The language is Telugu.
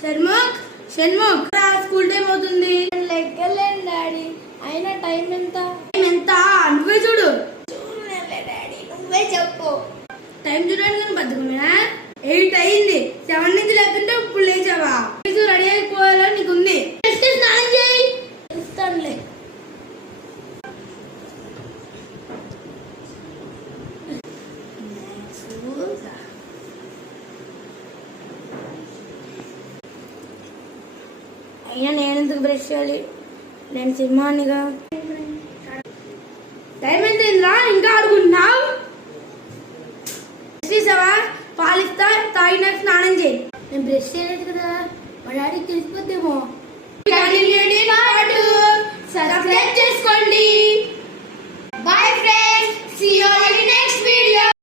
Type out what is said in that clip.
షణ్ముఖ్ షణ్ముఖ్ స్కూల్ టైం అవుతుంది. లెక్కలేను డాడీ. అయినా టైం ఎంత? నువ్వే చూడు. డాడీ నువ్వే చెప్పు. టైం చూడడానికి బతుకున్నా 8 అయింది. 7 నుంచి లేకుంటే ఇప్పుడు లేచావా? రెడీ అయిపోవాలని నీకు ఉంది. స్నానం చేయి. ఇస్తానులే. అయినా నేను ఎందుకు బ్రష్ చేయాలి? నేను సినిమానిగా. టైం ఎంత అయిందిరా? ఇంకా ఆడుకుంటున్నావు? పాలిస్తా తాగినాక స్నానం చేయి. నేను బ్రష్ చేయలేదు కదా, మా డాడీకి తెలిసిపోద్దేమో. సబ్స్క్రైబ్ చేసుకోండి. Bye friends, see you all in the next video.